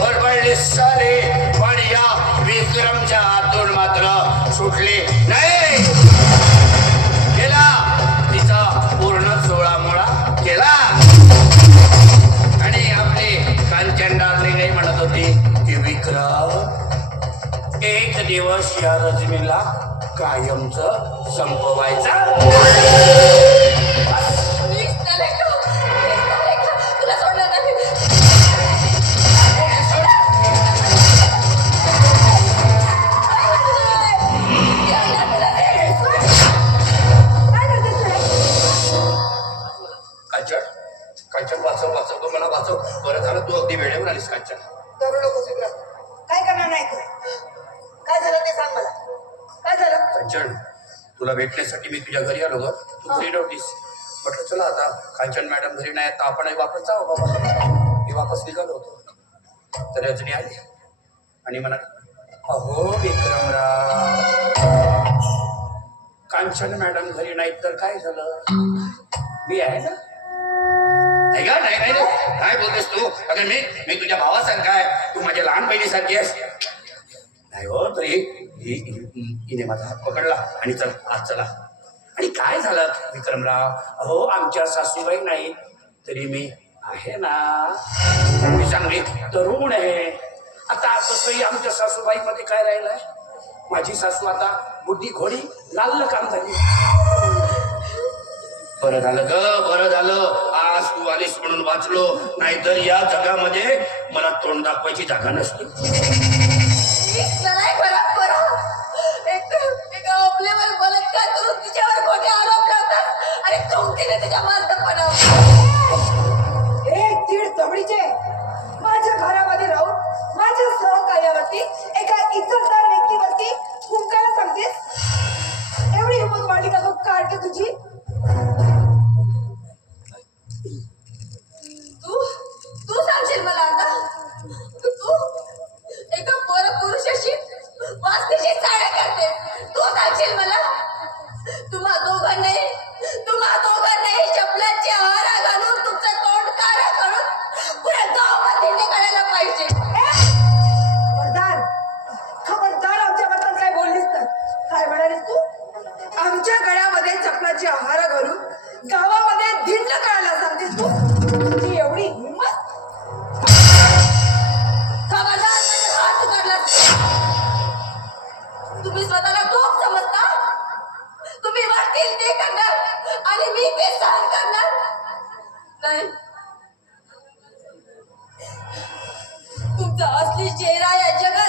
फडफडले सारे, पण या विक्रमच्या हातून मात्र सुटले नाही. केला तिचा पूर्ण सोळामोळा केला. आणि आपले कांचन डार्लिंग म्हणत होती की विक्रम, एक दिवस या रजनीला कायमच संपवायचा. कांचन वाचव वाचव, तो मला वाचव. बरं झालं तू अगदी वेळेवर आलीस कांचन. करू नको विक्रम, काय करणार नाही तू. काय झालं ते सांग मला, काय झालं. कांचन, तुला भेटण्यासाठी मी तुझ्या घरी आलो ग. तू घरी नव्हतीस. म्हटलं चला आता कांचन मॅडम घरी नाही तर आपणही वापस जाऊ बाबा. मी वापस निघालो होतो तर रजनी आली आणि म्हणा, अहो विक्रमराव, कांचन मॅडम घरी नाहीत तर काय झालं, मी आहे ना. नाही का, नाही नाही काय बोलतेस तू. अगं मी तुझ्या भावासारखा आहे, तू माझ्या लहान बहिणीसारखी आहेस. नाही हो, तरी हिने माझा हात पकडला आणि चल आज चला. आणि काय झालं विक्रमराव, अहो आमच्या सासूबाई नाही तरी मी आहे ना. मी चांगली तरुण आहे. आता तसंही आमच्या सासूबाईमध्ये काय राहिलंय, माझी सासू आता बुद्धी घोडी लाल काम झाली. बरं झालं ग, बरं झालं आज तू आलीस म्हणून वाचलो, नाहीतर या जगामध्ये मला तोंड दाखवायची जागा नसती. आपल्यावर बलात्कार करून तिच्यावर खोटे आरोप लावतात आणि तुमच्याने तिच्या मालकपणावर. एक दीड तबडीचे माझ्या घरामध्ये राहून माझ्या सहकार्यावरती एका इज्जतदार व्यक्तीवरती हुंकायला सांगतेस. एवढी हिंमत वाढली का तू काढते तुझी. तू सांगशील मला आता, तू एका परपुरुषाशी वास्तीशी साड्या करते. तू सांगशील मला, तुम्हा दोघांनाही चपलांची हारा घालून तुमचं तोंड काळा करून पुऱ्या गावात दिंडी काढायला पाहिजे. खबरदार आमच्याबद्दल काय बोललीस तर. काय म्हणालीस तू, आमच्या गळ्यामध्ये चपलाची आहार घालून गावामध्ये धिंड काढायला सांगतेस तू. तुझी एवढी हिंमत. खबरदार माझा हात काढला. तुम्ही स्वतःला खूप समजता. तुम्ही वाटतील ते करणार आणि मी ते सहन करणार नाही. तुमचा असली चेहरा या जगात